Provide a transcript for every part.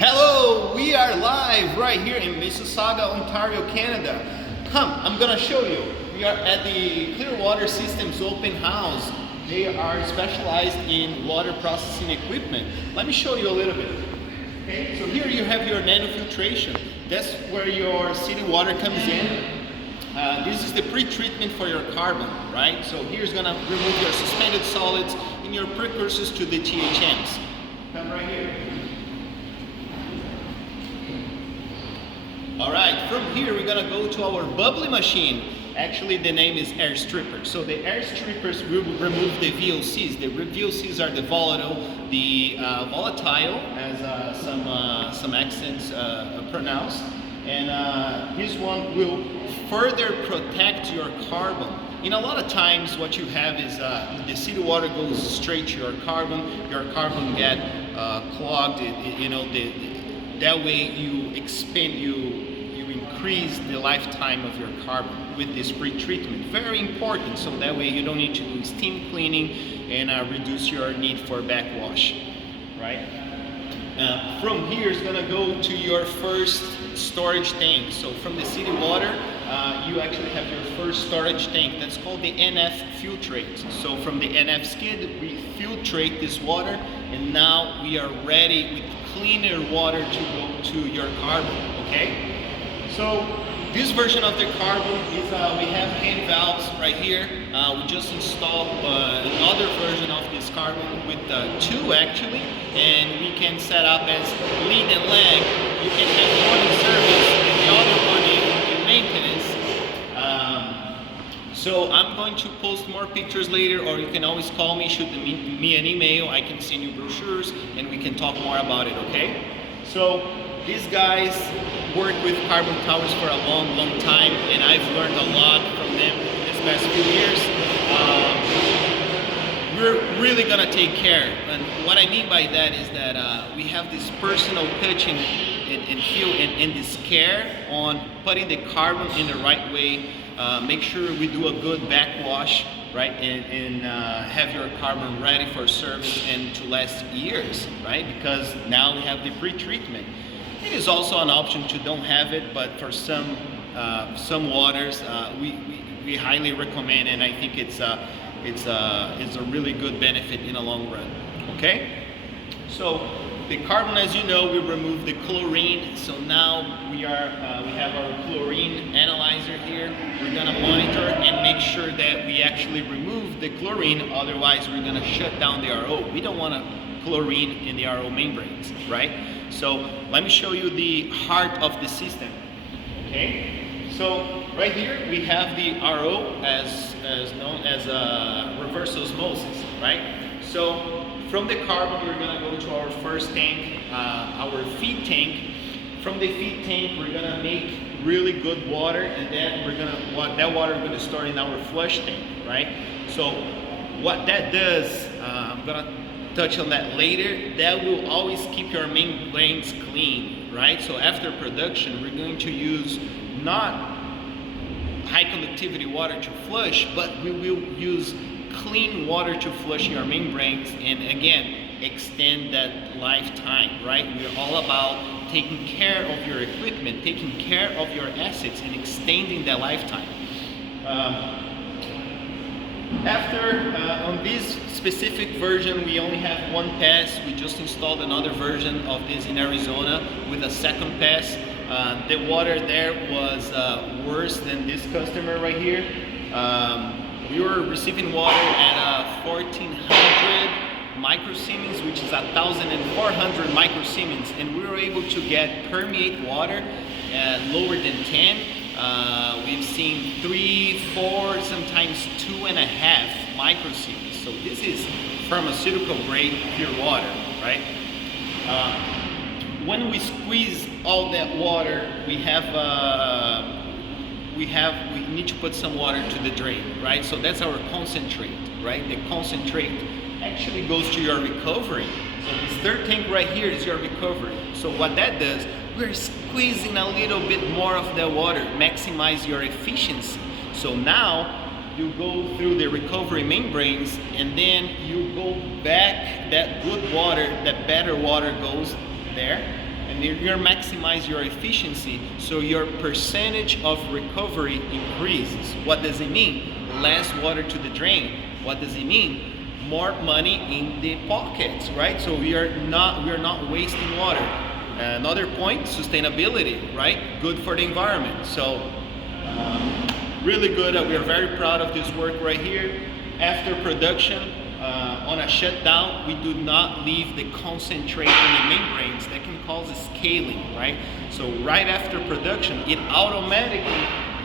Hello, we are live right here in Mississauga, Ontario, Canada. I'm gonna show you. We are at the Clearwater Systems open house. They are specialized in water processing equipment. Let me show you a little bit. Okay, so here you have your Nano Filtration. That's where your city water comes in. This is the pre-treatment for your carbon, right? So here's gonna remove your suspended solids and your precursors to the THMs. Come right here. All right, from here we're gonna go to our bubbly machine. Actually, the name is air stripper. So the air strippers will remove the VOCs. The VOCs are the volatile, as some accents pronounce. And this one will further protect your carbon. In a lot of times, what you have is the city water goes straight to your carbon get clogged. That way you increase the lifetime of your carbon with this pre-treatment. Very important, so that way you don't need to do steam cleaning and reduce your need for backwash, right? From here is gonna go to your first storage tank. So from the city water, you actually have your first storage tank. That's called the NF Filtrate. So from the NF skid, we filtrate this water, and now we are ready with cleaner water to go to your carbon, okay? So this version of the carbon is, we have hand valves right here. We just installed another version of this carbon with two actually, and we can set up as lead and lag. You can have one in service and the other one in maintenance. So I'm going to post more pictures later, or you can always call me, shoot me an email. I can send you brochures and we can talk more about it, okay? So these guys work with carbon towers for a long time, and I've learned a lot from them this past few years. We're really gonna take care. And what I mean by that is that we have this personal touch and feel and this care on putting the carbon in the right way. Make sure we do a good backwash, right, and have your carbon ready for service and to last years, right? Because now we have the pre-treatment. It is also an option to don't have it, but for some waters, we highly recommend, and I think it's a really good benefit in the long run. Okay, so the carbon, as you know, we remove the chlorine. So now we have our chlorine analyzer here. We're gonna monitor and make sure that we actually remove the chlorine. Otherwise, we're gonna shut down the RO. We don't want chlorine in the RO membranes, right? So let me show you the heart of the system. Okay, so right here we have the RO as known as reverse osmosis, right? So from the carbon, we're gonna go to our first tank, our feed tank. From the feed tank, we're gonna make really good water, and then that water we're gonna store in our flush tank, right? So what that does, I'm gonna touch on that later. That will always keep your membranes clean, right? So after production, we're going to use not high conductivity water to flush, but we will use clean water to flush your membranes and again extend that lifetime, right? We're all about taking care of your equipment, taking care of your assets, and extending that lifetime. On this specific version, we only have one pass. We just installed another version of this in Arizona with a second pass. The water there was worse than this customer right here. We were receiving water at 1400 microsiemens, which is 1400 microsiemens, and we were able to get permeate water lower than 10. We've seen 3, 4, sometimes 2.5 microsiemens. So this is pharmaceutical grade pure water, right? When we squeeze all that water, we need to put some water to the drain, right? So that's our concentrate, right? The concentrate actually goes to your recovery. So this third tank right here is your recovery. So what that does, we're squeezing a little bit more of the water, maximize your efficiency. So now you go through the recovery membranes, and then you go back, that good water, that better water goes there, And you're maximize your efficiency, so your percentage of recovery increases. What does it mean? Less water to the drain. What does it mean? More money in the pockets, right? So we are not wasting water. Another point, sustainability, right? Good for the environment. So really good. We are very proud of this work right here. After production, on a shutdown, we do not leave the concentrate in the membranes. That can cause scaling, right? So right after production, it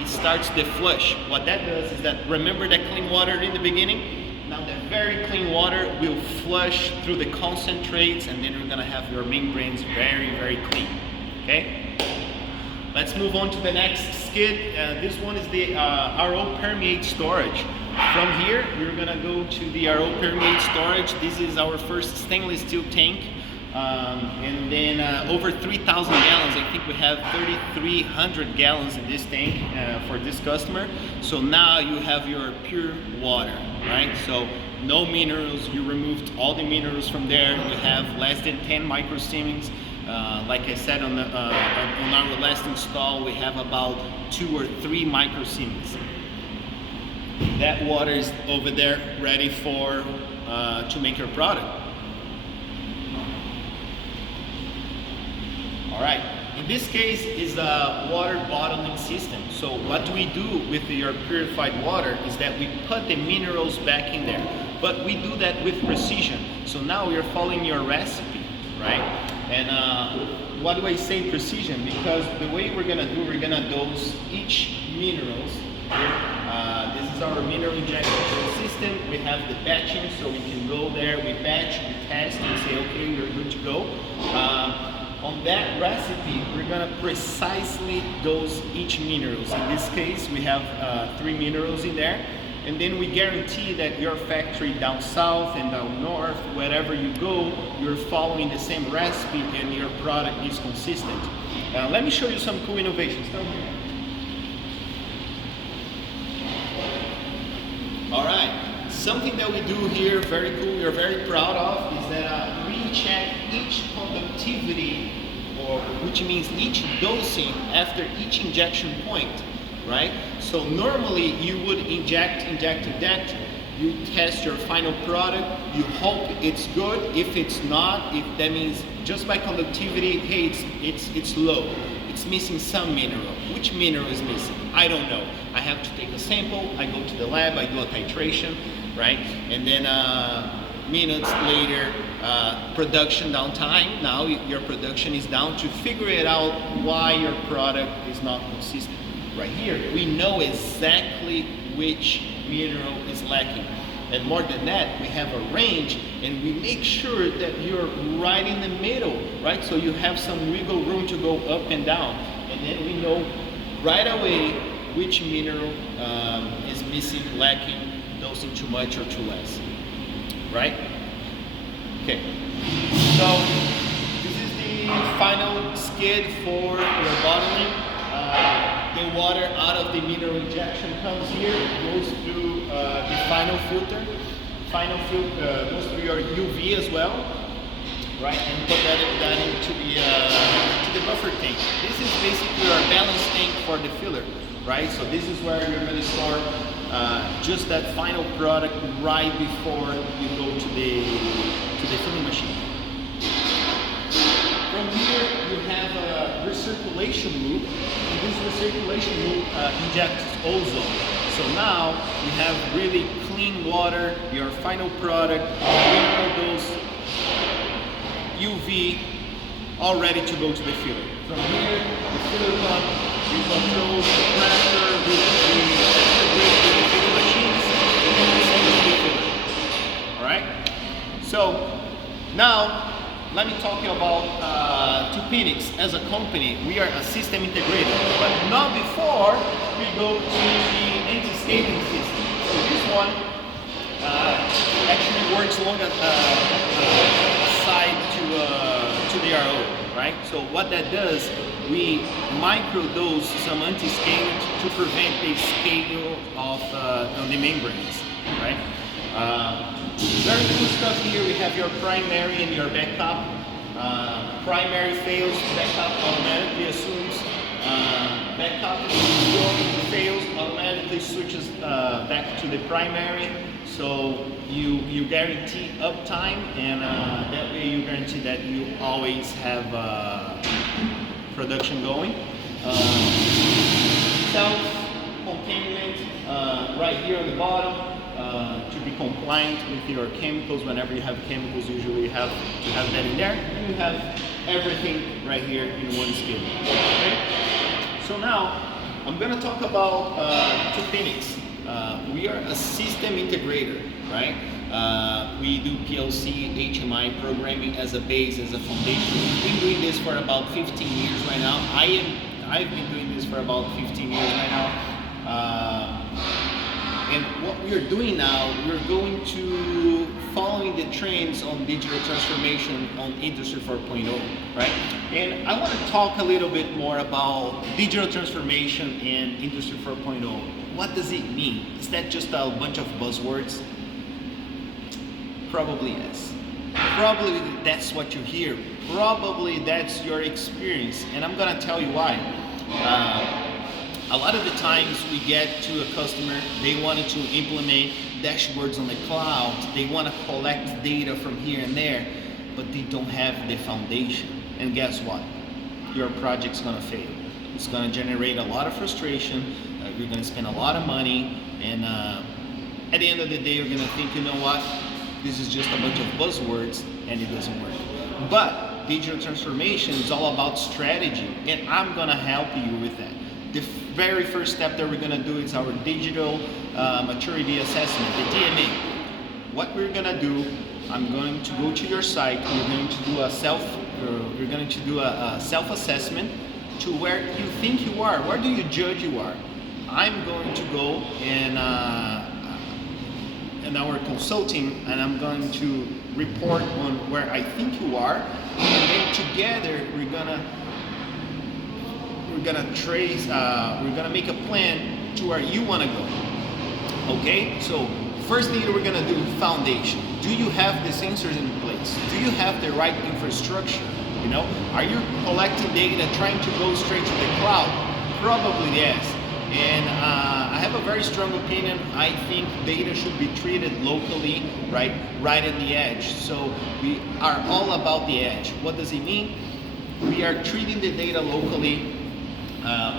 starts the flush. What that does is that, remember that clean water in the beginning? Now the very clean water will flush through the concentrates, and then you're gonna have your membranes very, very clean, okay? Let's move on to the next skid. This one is the RO Permeate storage. From here, we're gonna go to the RO Permeate storage. This is our first stainless steel tank. And then over 3,000 gallons. I think we have 3,300 gallons in this tank for this customer. So now you have your pure water, right? So no minerals. You removed all the minerals from there. You have less than 10 microsiemens. Like I said on our last install, we have about 2 or 3 microsiemens. That water is over there ready for to make your product. All right, in this case is a water bottling system. So what we do with your purified water is that we put the minerals back in there, but we do that with precision. So now we are following your recipe, right? And why do I say precision? Because the way we're gonna dose each minerals here. This is our mineral injection system. We have the batching, so we can go there, we batch, we test, and say, okay, you're good to go. On that recipe, we're gonna precisely dose each minerals. In this case, we have 3 minerals in there. And then we guarantee that your factory down south and down north, wherever you go, you're following the same recipe and your product is consistent. Let me show you some cool innovations. Come here. All right, something that we do here, very cool, we're very proud of, is that we check each conductivity, or which means each dosing after each injection point, right? So normally you would inject, you test your final product, you hope it's good. If it's not, if that means just by conductivity, hey, it's low. It's missing some mineral. Which mineral is missing? I don't know. I have to take a sample, I go to the lab, I do a titration, right? And then minutes later, production downtime. Now your production is down to figure it out why your product is not consistent. Right here, we know exactly which mineral is lacking. And more than that, we have a range, and we make sure that you're right in the middle, right? So you have some wiggle room to go up and down. And then we know right away which mineral is missing, lacking, dosing too much or too less, right? Okay, so this is the final skid for your bottling. The water out of the mineral injection comes here, goes through the final filter. Final filter goes through your UV as well, right? And put that into the buffer tank. This is basically our balance tank for the filler, right? So this is where you're going to store just that final product right before you go to the filling machine. From here, you have a recirculation loop, and this recirculation loop injects ozone. So now you have really clean water, your final product, those UV, all ready to go to the filler. From here, the filler pump, you control the pressure with the filling machines, and send it to the filler. All right? So now, let me talk to you about Tupinix as a company. We are a system integrator, but not before we go to the anti-scaling system. So this one actually works along side to the RO, right? So what that does, we microdose some antiscalant to prevent the scale of the membranes, right? Very cool stuff here. We have your primary and your backup. Primary fails, backup automatically assumes backup. Fails, automatically switches back to the primary. So you guarantee uptime, and that way you guarantee that you always have production going. Self-containment right here on the bottom to be compliant with your chemicals. Whenever you have chemicals, usually you have to have that in there, and you have everything right here in one skid. Okay? So now I'm going to talk about Tupinix. We are a system integrator, right? We do PLC, HMI programming as a base, as a foundation. We've been doing this for about 15 years right now. I've been doing this for about 15 years right now. And what we're doing now, we're going to following the trends on digital transformation on Industry 4.0, right? And I want to talk a little bit more about digital transformation and Industry 4.0. What does it mean? Is that just a bunch of buzzwords? Probably yes. Probably that's what you hear. Probably that's your experience. And I'm gonna tell you why. A lot of the times we get to a customer, they wanted to implement dashboards on the cloud. They want to collect data from here and there, but they don't have the foundation. And guess what? Your project's gonna fail. It's gonna generate a lot of frustration. You're gonna spend a lot of money, and at the end of the day, you're gonna think, you know what? This is just a bunch of buzzwords, and it doesn't work. But digital transformation is all about strategy, and I'm gonna help you with that. The very first step that we're gonna do is our digital maturity assessment, the DMA. What we're gonna do, I'm going to go to your site. We're going to do a self-assessment to where you think you are. Where do you judge you are? I'm going to go and our consulting, and I'm going to report on where I think you are, and then together we're gonna make a plan to where you want to go. Okay, so first thing that we're gonna do, foundation. Do you have the sensors in place? Do you have the right infrastructure? You know, are you collecting data trying to go straight to the cloud? Probably yes. And I have a very strong opinion. I think data should be treated locally, right at the edge. So we are all about the edge. What does it mean? We are treating the data locally.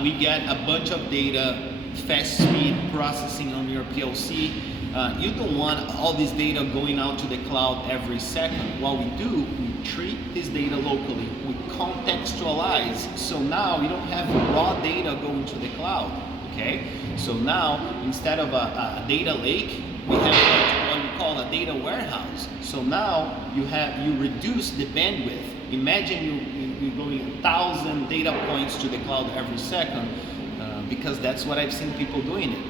We get a bunch of data, fast speed processing on your PLC. You don't want all this data going out to the cloud every second. What we do, we treat this data locally. We contextualize. So now you don't have raw data going to the cloud. Okay, so now instead of a data lake, we have what we call a data warehouse. So now you reduce the bandwidth. Imagine you're going 1,000 data points to the cloud every second, because that's what I've seen people doing it.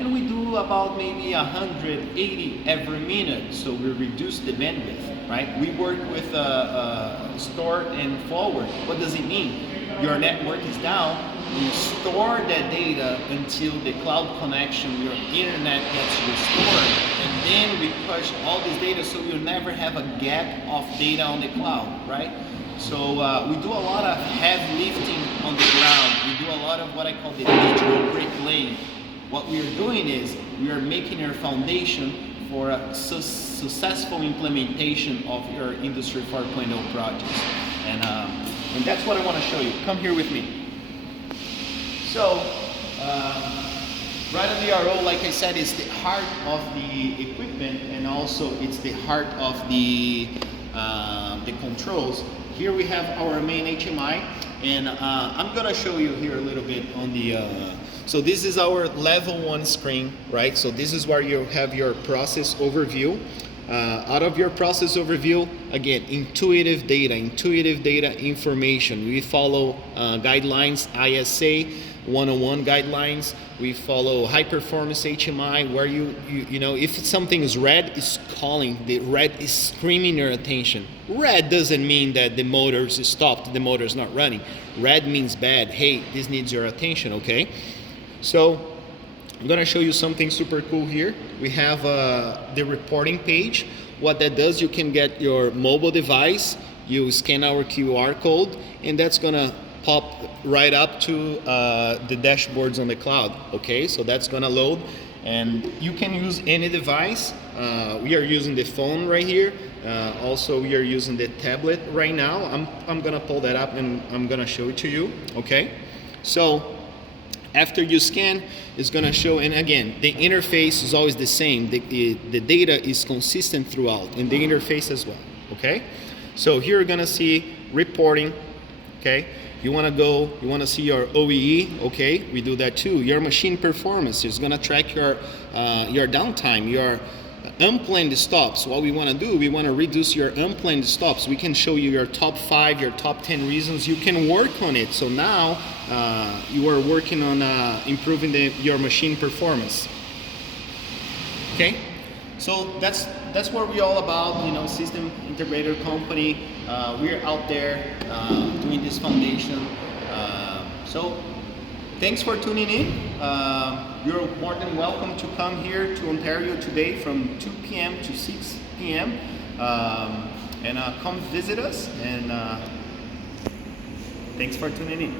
And we do about maybe 180 every minute, so we reduce the bandwidth, right? We work with store and forward. What does it mean? Your network is down. You store that data until the cloud connection, your internet gets restored, and then we push all this data so you'll never have a gap of data on the cloud, right? So we do a lot of heavy lifting on the ground. We do a lot of what I call the digital bricklaying. What we are doing is we are making our foundation for a successful implementation of your Industry 4.0 projects. And that's what I want to show you. Come here with me. So, right on the RO, like I said, is the heart of the equipment, and also it's the heart of the controls. Here we have our main HMI, and I'm gonna show you here a little bit on the, so this is our level 1 screen, right? So this is where you have your process overview. Out of your process overview, again, intuitive data information. We follow guidelines, ISA 101 guidelines. We follow high performance HMI, where you know, if something is red, it's calling, the red is screaming your attention. Red doesn't mean that the motor's stopped, the motor's not running. Red means bad. Hey, this needs your attention, okay? So I'm gonna show you something super cool here. We have the reporting page. What that does, you can get your mobile device, you scan our QR code, and that's gonna pop right up to the dashboards on the cloud. Okay, so that's gonna load, and you can use any device. We are using the phone right here. Also, we are using the tablet right now. I'm gonna pull that up and I'm gonna show it to you. Okay, so after you scan, it's gonna show, and again, the interface is always the same. The data is consistent throughout, and the interface as well. Okay, so here you're gonna see reporting. Okay, you wanna see your OEE. Okay, we do that too. Your machine performance is gonna track your downtime, your unplanned stops. What we want to do, we want to reduce your unplanned stops. We can show you your top 5, your top 10 reasons. You can work on it. So now you are working on improving your machine performance. Okay, so that's what we're all about. You know, system integrator company. We're out there doing this foundation. So thanks for tuning in. You're more than welcome to come here to Ontario today from 2 p.m. to 6 p.m. And come visit us. And thanks for tuning in.